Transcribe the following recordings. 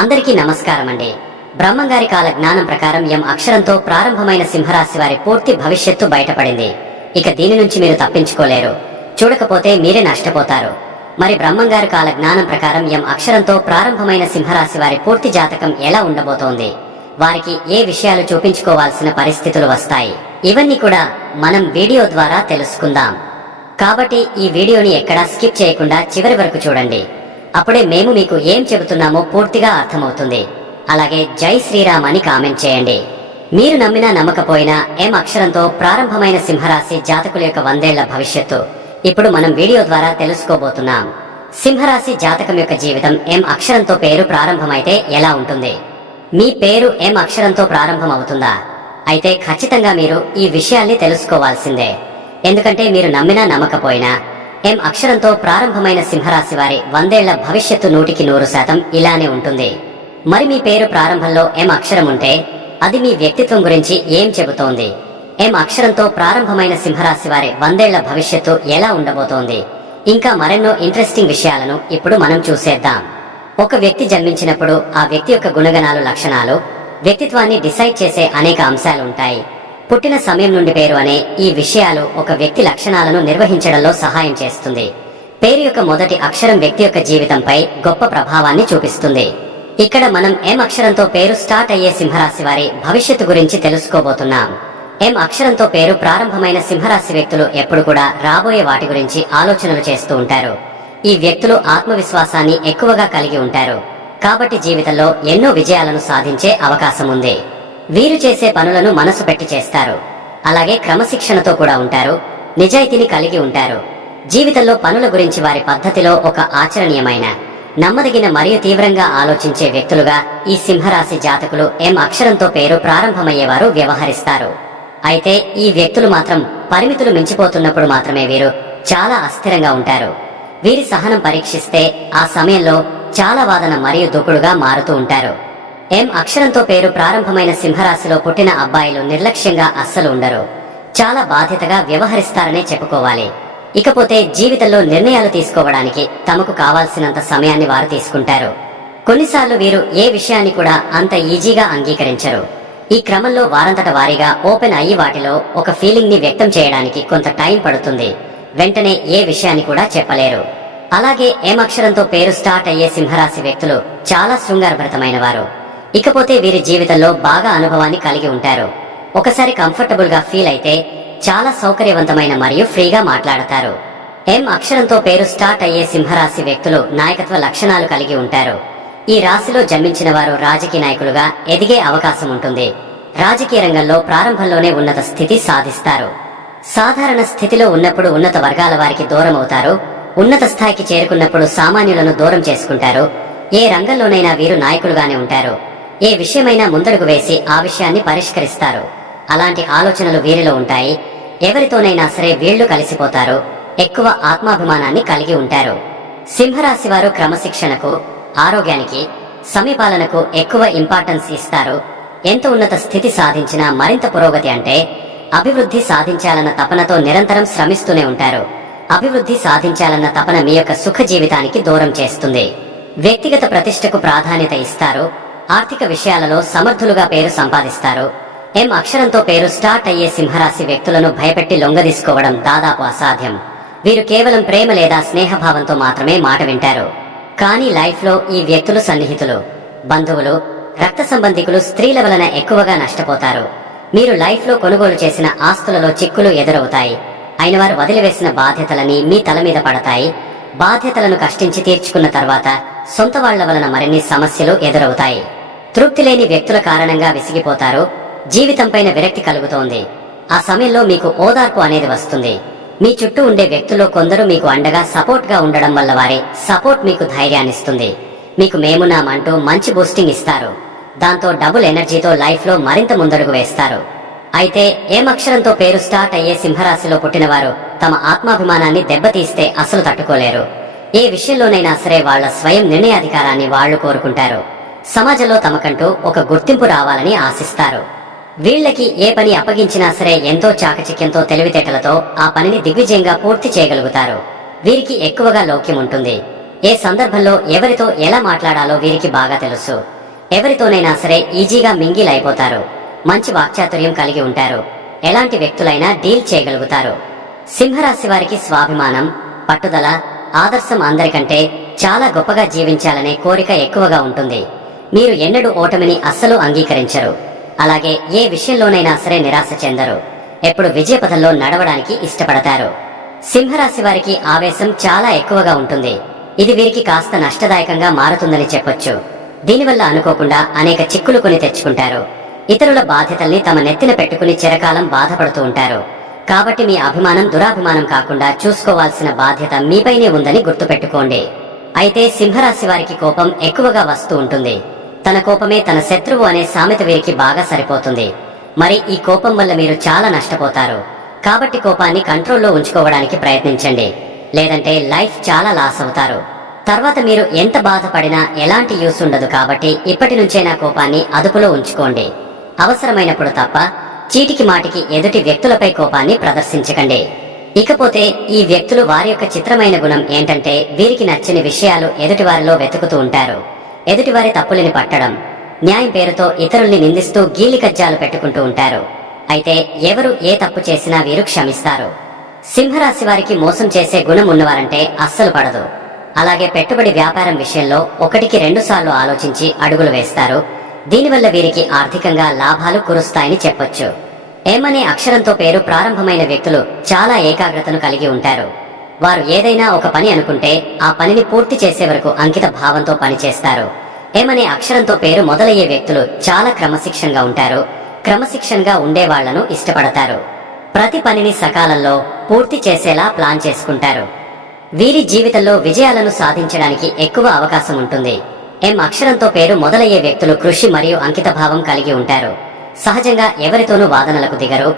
అందరికీ నమస్కారం అండి. బ్రహ్మంగారి కాల జ్ఞానం ప్రకారం ఎం అక్షరంతో ప్రారంభమైన సింహరాశి వారి పూర్తి భవిష్యత్తు బయటపడింది. ఇక దీని నుంచి మీరు తప్పించుకోలేరు. చూడకపోతే మీరే నష్టపోతారు. మరి బ్రహ్మంగారి కాల జ్ఞానం ప్రకారం ఎం అక్షరంతో ప్రారంభమైన సింహరాశి వారి పూర్తి జాతకం ఎలా ఉండబోతోంది, వారికి ఏ విషయాలు చూపించుకోవాల్సిన పరిస్థితులు వస్తాయి, ఇవన్నీ కూడా మనం వీడియో ద్వారా తెలుసుకుందాం. కాబట్టి ఈ వీడియోని ఎక్కడా స్కిప్ చేయకుండా చివరి వరకు చూడండి. అప్పుడే మేము మీకు ఏం చెబుతున్నామో పూర్తిగా అర్థమవుతుంది. అలాగే జై శ్రీరామ్ అని కామెంట్ చేయండి. మీరు నమ్మినా నమ్మకపోయినా ఎం అక్షరంతో ప్రారంభమైన సింహరాశి జాతకుల యొక్క 100 ఏళ్ల భవిష్యత్తు ఇప్పుడు మనం వీడియో ద్వారా తెలుసుకోబోతున్నాం. సింహరాశి జాతకం యొక్క జీవితం ఎం అక్షరంతో పేరు ప్రారంభమైతే ఎలా ఉంటుంది? మీ పేరు ఎం అక్షరంతో ప్రారంభం అవుతుందా? అయితే ఖచ్చితంగా మీరు ఈ విషయాల్ని తెలుసుకోవాల్సిందే. ఎందుకంటే మీరు నమ్మినా నమ్మకపోయినా ఎం అక్షరంతో ప్రారంభమైన సింహరాశి వారి 100 ఏళ్ల భవిష్యత్తు 100% ఇలానే ఉంటుంది. మరి మీ పేరు ప్రారంభంలో ఎం అక్షరం ఉంటే అది మీ వ్యక్తిత్వం గురించి ఏం చెబుతోంది? ఎం అక్షరంతో ప్రారంభమైన సింహరాశి వారి 100 ఏళ్ల భవిష్యత్తు ఎలా ఉండబోతోంది? ఇంకా మరెన్నో ఇంట్రెస్టింగ్ విషయాలను ఇప్పుడు మనం చూసేద్దాం. ఒక వ్యక్తి జన్మించినప్పుడు ఆ వ్యక్తి యొక్క గుణగణాలు, లక్షణాలు, వ్యక్తిత్వాన్ని డిసైడ్ చేసే అనేక అంశాలు ఉంటాయి. పుట్టిన సమయం నుండి పేరు అనే ఈ విషయాలు ఒక వ్యక్తి లక్షణాలను నిర్వహించడంలో సహాయం చేస్తుంది. పేరు యొక్క మొదటి అక్షరం వ్యక్తి యొక్క జీవితంపై గొప్ప ప్రభావాన్ని చూపిస్తుంది. ఇక్కడ మనం ఎం అక్షరంతో పేరు స్టార్ట్ అయ్యే సింహరాశి వారి భవిష్యత్తు గురించి తెలుసుకోబోతున్నాం. ఎం అక్షరంతో పేరు ప్రారంభమైన సింహరాశి వ్యక్తులు ఎప్పుడు కూడా రాబోయే వాటి గురించి ఆలోచనలు చేస్తూ ఉంటారు. ఈ వ్యక్తులు ఆత్మవిశ్వాసాన్ని ఎక్కువగా కలిగి ఉంటారు. కాబట్టి జీవితంలో ఎన్నో విజయాలను సాధించే అవకాశం ఉంది. వీరు చేసే పనులను మనసు పెట్టి చేస్తారు. అలాగే క్రమశిక్షణతో కూడా ఉంటారు. నిజాయితీని కలిగి ఉంటారు. జీవితంలో పనుల గురించి వారి పద్ధతిలో ఒక ఆచరణీయమైన, నమ్మదగిన మరియు తీవ్రంగా ఆలోచించే వ్యక్తులుగా ఈ సింహరాశి జాతకులు ఎం అక్షరంతో పేరు ప్రారంభమయ్యేవారు వ్యవహరిస్తారు. అయితే ఈ వ్యక్తులు మాత్రం పరిమితులు మించిపోతున్నప్పుడు మాత్రమే వీరు చాలా అస్థిరంగా ఉంటారు. వీరి సహనం పరీక్షిస్తే ఆ సమయంలో చాలా వాదన మరియు దూకుడుగా మారుతూ ఉంటారు. ఎం అక్షరంతో పేరు ప్రారంభమైన సింహరాశిలో పుట్టిన అబ్బాయిలు నిర్లక్ష్యంగా అస్సలు ఉండరు. చాలా బాధ్యతగా వ్యవహరిస్తారనే చెప్పుకోవాలి. ఇకపోతే జీవితంలో నిర్ణయాలు తీసుకోవడానికి తమకు కావాల్సినంత సమయాన్ని వారు తీసుకుంటారు. కొన్నిసార్లు వీరు ఏ విషయాన్ని కూడా అంత ఈజీగా అంగీకరించరు. ఈ క్రమంలో వారంతట వారీగా ఓపెన్ అయ్యి వాటిలో ఒక ఫీలింగ్ ని వ్యక్తం చేయడానికి కొంత టైం పడుతుంది. వెంటనే ఏ విషయాన్ని కూడా చెప్పలేరు. అలాగే ఎం అక్షరంతో పేరు స్టార్ట్ అయ్యే సింహరాశి వ్యక్తులు చాలా శృంగారభరితమైన వారు. ఇకపోతే వీరి జీవితంలో బాగా అనుభవాన్ని కలిగి ఉంటారు. ఒకసారి కంఫర్టబుల్ గా ఫీల్ అయితే చాలా సౌకర్యవంతమైన మరియు ఫ్రీగా మాట్లాడతారు. ఎం అక్షరంతో పేరు స్టార్ట్ అయ్యే సింహరాశి వ్యక్తులు నాయకత్వ లక్షణాలు కలిగి ఉంటారు. ఈ రాశిలో జన్మించిన వారు రాజకీయ నాయకులుగా ఎదిగే అవకాశం ఉంటుంది. రాజకీయ రంగంలో ప్రారంభంలోనే ఉన్నత స్థితి సాధిస్తారు. సాధారణ స్థితిలో ఉన్నప్పుడు ఉన్నత వర్గాల వారికి దూరం అవుతారు. ఉన్నత స్థాయికి చేరుకున్నప్పుడు సామాన్యులను దూరం చేసుకుంటారు. ఏ రంగంలోనైనా వీరు నాయకులుగానే ఉంటారు. ఏ విషయమైనా ముందడుగు వేసి ఆ విషయాన్ని పరిష్కరిస్తారు. అలాంటి ఆలోచనలు వీరిలో ఉంటాయి. ఎవరితోనైనా సరే వీళ్లు కలిసిపోతారు. ఎక్కువ ఆత్మాభిమానాన్ని కలిగి ఉంటారు. సింహరాశి వారు క్రమశిక్షణకు, ఆరోగ్యానికి, సమయపాలనకు ఎక్కువ ఇంపార్టెన్స్ ఇస్తారు. ఎంత ఉన్నత స్థితి సాధించినా మరింత పురోగతి అంటే అభివృద్ధి సాధించాలన్న తపనతో నిరంతరం శ్రమిస్తూనే ఉంటారు. అభివృద్ధి సాధించాలన్న తపన మీ యొక్క సుఖ జీవితానికి దూరం చేస్తుంది. వ్యక్తిగత ప్రతిష్టకు ప్రాధాన్యత ఇస్తారు. ఆర్థిక విషయాలలో సమర్థులుగా పేరు సంపాదిస్తారు. ఎం అక్షరంతో పేరు స్టార్ట్ అయ్యే సింహరాశి వ్యక్తులను భయపెట్టి లొంగదీసుకోవడం దాదాపు అసాధ్యం. వీరు కేవలం ప్రేమ లేదా స్నేహభావంతో మాత్రమే మాట వింటారు. కానీ లైఫ్ లో ఈ వ్యక్తులు సన్నిహితులు, బంధువులు, రక్త సంబంధికులు, స్త్రీల వలన ఎక్కువగా నష్టపోతారు. మీరు లైఫ్ లో కొనుగోలు చేసిన ఆస్తులలో చిక్కులు ఎదురవుతాయి. అయిన వారు వదిలివేసిన బాధ్యతలని మీ తల మీద పడతాయి. బాధ్యతలను కష్టించి తీర్చుకున్న తర్వాత సొంత వాళ్ల వలన మరిన్ని సమస్యలు ఎదురవుతాయి. తృప్తి లేని వ్యక్తుల కారణంగా విసిగిపోతారు. జీవితంపైన విరక్తి కలుగుతోంది. ఆ సమయంలో మీకు ఓదార్పు అనేది వస్తుంది. మీ చుట్టూ ఉండే వ్యక్తుల్లో కొందరు మీకు అండగా సపోర్ట్ గా ఉండడం వల్ల వారి సపోర్ట్ మీకు ధైర్యాన్నిస్తుంది. మీకు మేమున్నామంటూ మంచి బూస్టింగ్ ఇస్తారు. దాంతో డబుల్ ఎనర్జీతో లైఫ్ లో మరింత ముందడుగు వేస్తారు. అయితే ఎం అక్షరంతో పేరు స్టార్ట్ అయ్యే సింహరాశిలో పుట్టిన వారు తమ ఆత్మాభిమానాన్ని దెబ్బతీస్తే అసలు తట్టుకోలేరు. ఏ విషయంలోనైనా సరే వాళ్ల స్వయం నిర్ణయాధికారాన్ని వాళ్లు కోరుకుంటారు. సమాజంలో తమకంటూ ఒక గుర్తింపు రావాలని ఆశిస్తారు. వీళ్లకి ఏ పని అప్పగించినా సరే ఎంతో చాకచక్యంతో, తెలివితేటలతో ఆ పనిని దిగ్విజయంగా పూర్తి చేయగలుగుతారు. వీరికి ఎక్కువగా లౌక్యం ఉంటుంది. ఏ సందర్భంలో ఎవరితో ఎలా మాట్లాడాలో వీరికి బాగా తెలుసు. ఎవరితోనైనా సరే ఈజీగా మింగిల్ అయిపోతారు. మంచి వాక్చాతుర్యం కలిగి ఉంటారు. ఎలాంటి వ్యక్తులైనా డీల్ చేయగలుగుతారు. సింహరాశి వారికి స్వాభిమానం, పట్టుదల, ఆదర్శం అందరికంటే చాలా గొప్పగా జీవించాలనే కోరిక ఎక్కువగా ఉంటుంది. మీరు ఎన్నడూ ఓటమిని అస్సలు అంగీకరించరు. అలాగే ఏ విషయంలోనైనా సరే నిరాశ చెందరు. ఎప్పుడు విజయపథంలో నడవడానికి ఇష్టపడతారు. సింహరాశి వారికి ఆవేశం చాలా ఎక్కువగా ఉంటుంది. ఇది వీరికి కాస్త నష్టదాయకంగా మారుతుందని చెప్పొచ్చు. దీనివల్ల అనుకోకుండా అనేక చిక్కులు కొని తెచ్చుకుంటారు. ఇతరుల బాధ్యతల్ని తమ నెత్తిన పెట్టుకుని చిరకాలం బాధపడుతూ ఉంటారు. కాబట్టి మీ అభిమానం దురాభిమానం కాకుండా చూసుకోవాల్సిన బాధ్యత మీపైనే ఉందని గుర్తుపెట్టుకోండి. అయితే సింహరాశి వారికి కోపం ఎక్కువగా వస్తూ ఉంటుంది. తన కోపమే తన శత్రువు అనే సామెత వీరికి బాగా సరిపోతుంది. మరి ఈ కోపం వల్ల మీరు చాలా నష్టపోతారు. కాబట్టి కోపాన్ని కంట్రోల్లో ఉంచుకోవడానికి ప్రయత్నించండి. లేదంటే లైఫ్ చాలా లాస్ అవుతారు. తర్వాత మీరు ఎంత బాధపడినా ఎలాంటి యూస్ ఉండదు. కాబట్టి ఇప్పటి నుంచే నా కోపాన్ని అదుపులో ఉంచుకోండి. అవసరమైనప్పుడు తప్ప చీటికి మాటికి ఎదుటి వ్యక్తులపై కోపాన్ని ప్రదర్శించకండి. ఇకపోతే ఈ వ్యక్తులు వారి యొక్క చిత్రమైన గుణం ఏంటంటే వీరికి నచ్చని విషయాలు ఎదుటివారిలో వెతుకుతూ ఉంటారు. ఎదుటివారి తప్పులని పట్టడం, న్యాయం పేరుతో ఇతరుల్ని నిందిస్తూ గీలి కజ్జాలు పెట్టుకుంటూ ఉంటారు. అయితే ఎవరు ఏ తప్పు చేసినా వీరు క్షమిస్తారు. సింహరాశి వారికి మోసం చేసే గుణం ఉన్నవారంటే అస్సలు పడదు. అలాగే పెట్టుబడి వ్యాపారం విషయంలో 1-2 సార్లు ఆలోచించి అడుగులు వేస్తారు. దీనివల్ల వీరికి ఆర్థికంగా లాభాలు కురుస్తాయని చెప్పొచ్చు. ఎం అనే అక్షరంతో పేరు ప్రారంభమైన వ్యక్తులు చాలా ఏకాగ్రతను కలిగి ఉంటారు. వారు ఏదైనా ఒక పని అనుకుంటే ఆ పనిని పూర్తి చేసే వరకు అంకిత భావంతో పనిచేస్తారు. ఎం అనే అక్షరంతో పేరు మొదలయ్యే వ్యక్తులు చాలా క్రమశిక్షణగా ఉంటారు. క్రమశిక్షణగా ఉండే వాళ్లను ఇష్టపడతారు. ప్రతి పనిని సకాలంలో పూర్తి చేసేలా ప్లాన్ చేసుకుంటారు. వీరి జీవితంలో విజయాలను సాధించడానికి ఎక్కువ అవకాశం ఉంటుంది. ఎం అక్షరంతో పేరు మొదలయ్యే వ్యక్తులు కృషి మరియు అంకితభావం కలిగి ఉంటారు. సహజంగా ఎవరితోనూ వాదనలకు దిగరు.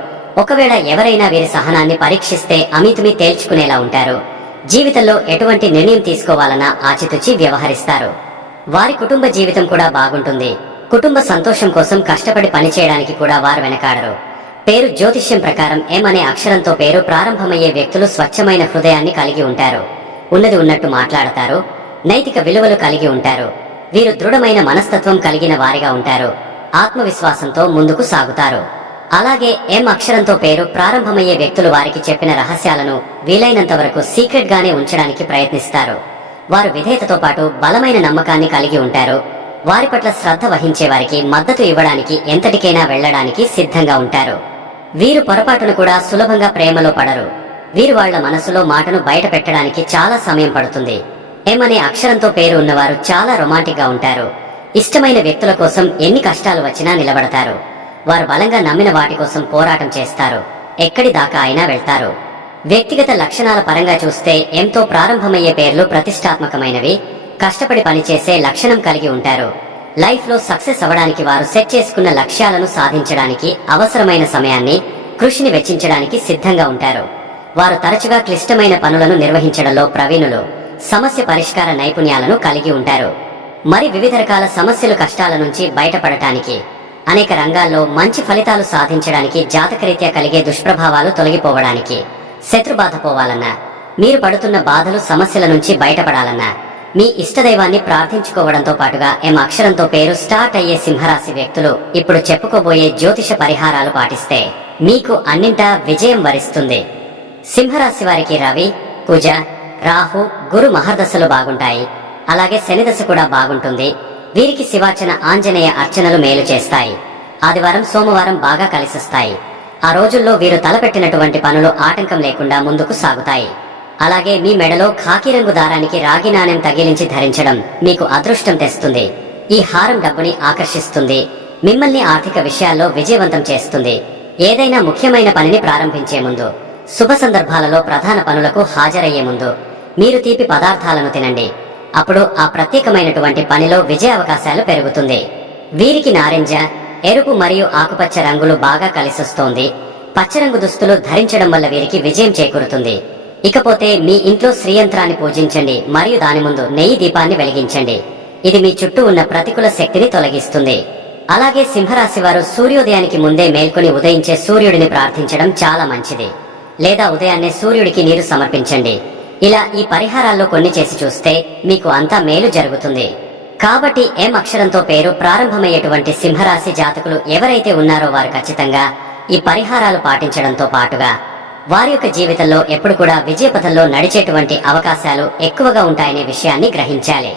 ఒకవేళ ఎవరైనా వీరి సహనాన్ని పరీక్షిస్తే అమితుమి తేల్చుకునేలా ఉంటారు. జీవితంలో ఎటువంటి నిర్ణయం తీసుకోవాలన్నా ఆచితూచి వ్యవహరిస్తారు. వారి కుటుంబ జీవితం కూడా బాగుంటుంది. కుటుంబ సంతోషం కోసం కష్టపడి పనిచేయడానికి కూడా వారు వెనకాడరు. పేరు జ్యోతిష్యం ప్రకారం ఎం అనే అక్షరంతో పేరు ప్రారంభమయ్యే వ్యక్తులు స్వచ్ఛమైన హృదయాన్ని కలిగి ఉంటారు. ఉన్నది ఉన్నట్టు మాట్లాడతారు. నైతిక విలువలు కలిగి ఉంటారు. వీరు దృఢమైన మనస్తత్వం కలిగిన వారిగా ఉంటారు. ఆత్మవిశ్వాసంతో ముందుకు సాగుతారు. అలాగే ఎం అక్షరంతో పేరు ప్రారంభమయ్యే వ్యక్తులు వారికి చెప్పిన రహస్యాలను వీలైనంత వరకు సీక్రెట్ గానే ఉంచడానికి ప్రయత్నిస్తారు. వారు విధేయతతో పాటు బలమైన నమ్మకాన్ని కలిగి ఉంటారు. వారి పట్ల శ్రద్ధ వహించే వారికి మద్దతు ఇవ్వడానికి ఎంతటికైనా వెళ్లడానికి సిద్ధంగా ఉంటారు. వీరు పొరపాటును కూడా సులభంగా ప్రేమలో పడరు. వీరు వాళ్ల మనసులో మాటను బయట పెట్టడానికి చాలా సమయం పడుతుంది. ఎం అనే అక్షరంతో పేరు ఉన్నవారు చాలా రొమాంటిక్ గా ఉంటారు. ఇష్టమైన వ్యక్తుల కోసం ఎన్ని కష్టాలు వచ్చినా నిలబడతారు. వారు బలంగా నమ్మిన వాటి కోసం పోరాటం చేస్తారు. ఎక్కడి దాకా అయినా వెళ్తారు. వ్యక్తిగత లక్షణాల పరంగా చూస్తే ఎంతో ప్రారంభమయ్యే పేర్లు ప్రతిష్టాత్మకమైనవి. కష్టపడి పనిచేసే లక్షణం కలిగి ఉంటారు. లైఫ్ లో సక్సెస్ అవ్వడానికి వారు సెట్ చేసుకున్న లక్ష్యాలను సాధించడానికి అవసరమైన సమయాన్ని, కృషిని వెచ్చించడానికి సిద్ధంగా ఉంటారు. వారు తరచుగా క్లిష్టమైన పనులను నిర్వహించడంలో ప్రవీణులు. సమస్య పరిష్కార నైపుణ్యాలను కలిగి ఉంటారు. మరి వివిధ రకాల సమస్యలు, కష్టాల నుంచి బయటపడటానికి, అనేక రంగాల్లో మంచి ఫలితాలు సాధించడానికి, జాతకరీత్యా కలిగే దుష్ప్రభావాలు తొలగిపోవడానికి, శత్రుబాధ పోవాలన్నా, మీరు పడుతున్న బాధలు, సమస్యల నుంచి బయటపడాలన్నా మీ ఇష్టదైవాన్ని ప్రార్థించుకోవడంతో పాటుగా ఎం అక్షరంతో పేరు స్టార్ట్ అయ్యే సింహరాశి వ్యక్తులు ఇప్పుడు చెప్పుకోబోయే జ్యోతిష పరిహారాలు పాటిస్తే మీకు అన్నింటా విజయం వరిస్తుంది. సింహరాశి వారికి రవి, కుజ, రాహు, గురు మహర్దశలు బాగుంటాయి. అలాగే శనిదశ కూడా బాగుంటుంది. వీరికి శివార్చన, ఆంజనేయ అర్చనలు మేలు చేస్తాయి. ఆదివారం, సోమవారం బాగా కలిసొస్తాయి. ఆ రోజుల్లో వీరు తలపెట్టినటువంటి పనులు ఆటంకం లేకుండా ముందుకు సాగుతాయి. అలాగే మీ మెడలో ఖాకీ రంగు దారానికి రాగి నాణెం తగిలించి ధరించడం మీకు అదృష్టం తెస్తుంది. ఈ హారం డబ్బుని ఆకర్షిస్తుంది. మిమ్మల్ని ఆర్థిక విషయాల్లో విజయవంతం చేస్తుంది. ఏదైనా ముఖ్యమైన పనిని ప్రారంభించే ముందు, శుభ సందర్భాలలో ప్రధాన పనులకు హాజరయ్యే ముందు మీరు తీపి పదార్థాలను తినండి. అప్పుడు ఆ ప్రత్యేకమైనటువంటి పనిలో విజయ అవకాశాలు పెరుగుతుంది. వీరికి నారింజ, ఎరుపు మరియు ఆకుపచ్చ రంగులు బాగా కలిసొస్తోంది. పచ్చరంగు దుస్తులు ధరించడం వల్ల వీరికి విజయం చేకూరుతుంది. ఇకపోతే మీ ఇంట్లో శ్రీయంత్రాన్ని పూజించండి మరియు దాని ముందు నెయ్యి దీపాన్ని వెలిగించండి. ఇది మీ చుట్టూ ఉన్న ప్రతికూల శక్తిని తొలగిస్తుంది. అలాగే సింహరాశి వారు సూర్యోదయానికి ముందే మేల్కొని ఉదయించే సూర్యుడిని ప్రార్థించడం చాలా మంచిది. లేదా ఉదయాన్నే సూర్యుడికి నీరు సమర్పించండి. ఇలా ఈ పరిహారాల్లో కొన్ని చేసి చూస్తే మీకు అంతా మేలు జరుగుతుంది. కాబట్టి ఎం అక్షరంతో పేరు ప్రారంభమయ్యేటువంటి సింహరాశి జాతకులు ఎవరైతే ఉన్నారో వారు ఖచ్చితంగా ఈ పరిహారాలు పాటించడంతో పాటుగా వారి యొక్క జీవితంలో ఎప్పుడు కూడా విజయపథంలో నడిచేటువంటి అవకాశాలు ఎక్కువగా ఉంటాయనే విషయాన్ని గ్రహించాలి.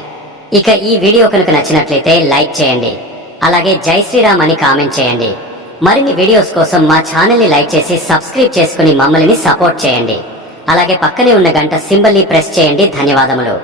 ఇక ఈ వీడియో కనుక నచ్చినట్లయితే లైక్ చేయండి, అలాగే జై శ్రీరామ్ అని కామెంట్ చేయండి. మరిన్ని వీడియోస్ కోసం మా ఛానల్ ని లైక్ చేసి సబ్స్క్రైబ్ చేసుకుని మమ్మల్ని సపోర్ట్ చేయండి. అలాగే పక్కనే ఉన్న గంట సింబల్ ని ప్రెస్ చేయండి. ధన్యవాదములు.